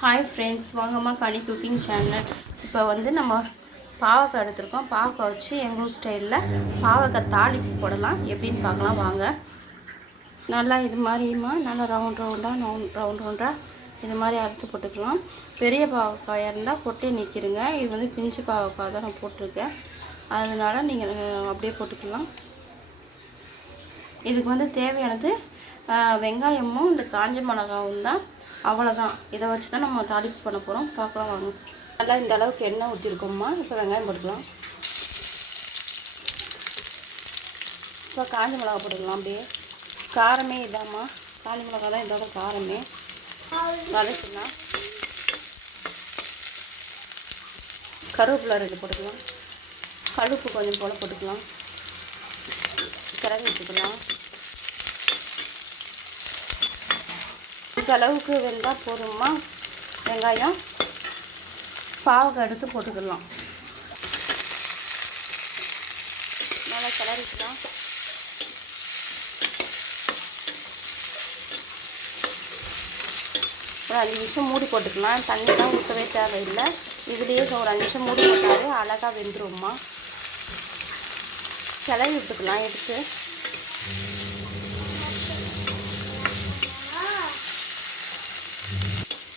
Hi friends, வாங்கம்மா கனி cooking channel. இப்போ வந்து நம்ம பாவக்காய் எடுத்துருக்கோம். பாவக்காய் வச்சு எங்கள் ஊர் ஸ்டைலில் பாவக்காய் தாளிப்பு போடலாம். எப்படின்னு பார்க்கலாம் வாங்க. நல்லா இது மாதிரியுமா நல்லா ரவுண்ட் ரவுண்டாக இது மாதிரி அறுத்து போட்டுக்கலாம். பெரிய பாவக்காயாக இருந்தால் கொட்டை நிற்கிடுங்க. இது வந்து பிஞ்சு பாவக்காய் தான் நான் போட்டிருக்கேன், அதனால் நீங்கள் அப்படியே போட்டுக்கலாம். இதுக்கு வந்து தேவையானது வெங்காயமும் இந்த காஞ்ச மிளகாவும் தான். அவ்வளோதான். இதை வச்சு தான் நம்ம தாளிப்பு பண்ண போகிறோம். பார்க்கலாம் வாங்க. நல்லா இந்த அளவுக்கு எண்ணெய் ஊற்றிருக்கோம்மா. இப்போ வெங்காயம் போட்டுக்கலாம். இப்போ காஞ்ச மிளகா போட்டுக்கலாம். அப்படியே காரமே இதாம்மா, காஞ்ச மிளகா தான் இதோட காரமே. வதக்கலாம். கருவேப்பிலை 2 போட்டுக்கலாம். கடுப்பு கொஞ்சம் போல் போட்டுக்கலாம். கிளறி வச்சுக்கலாம். இந்த அளவுக்கு வெந்தால் போதுமா. வெங்காயம் பாவக்காய் எடுத்து போட்டுக்கலாம். நல்லா கிளறிக்கலாம். ஒரு 5 நிமிஷம் மூடி போட்டுக்கலாம். தண்ணிலாம் ஊற்றவே தேவையில்லை. இதுலேயே ஒரு 5 நிமிஷம் மூடி போட்டாலே அழகாக வெந்துரும்மா. கிளறி விட்டுக்கலாம். எடுத்து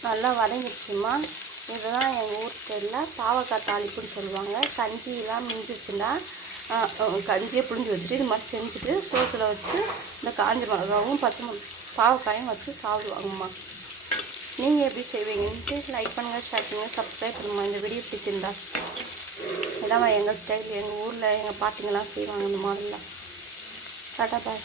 நல்லா வதங்கிடுச்சுமா. இதுதான் எங்கள் ஊர் ஸ்டைலில் பாவக்காய் தாளிப்புன்னு சொல்லுவாங்க. கஞ்சியெலாம் மிஞ்சிச்சுன்னா கஞ்சியை புழிஞ்சு வச்சுட்டு இது மாதிரி செஞ்சுட்டு சோத்தில் வச்சு இந்த காஞ்ச மிளகாவும் பாவக்காயும் வச்சு சாப்பிடுவாங்கம்மா. நீங்கள் எப்படி செய்வீங்கன்ட்டு லைக் பண்ணுங்கள், ஷேர் பண்ணுங்கள், சப்ஸ்கிரைப் பண்ணுங்கள். இந்த வீடியோ பிடிச்சிருந்தா இதான் எங்கள் ஸ்டைல். எங்கள் ஊரில் எங்கள் பாட்டிங்கெல்லாம் செய்வாங்க இந்த மாதிரிலாம். டாட்டா பாய்.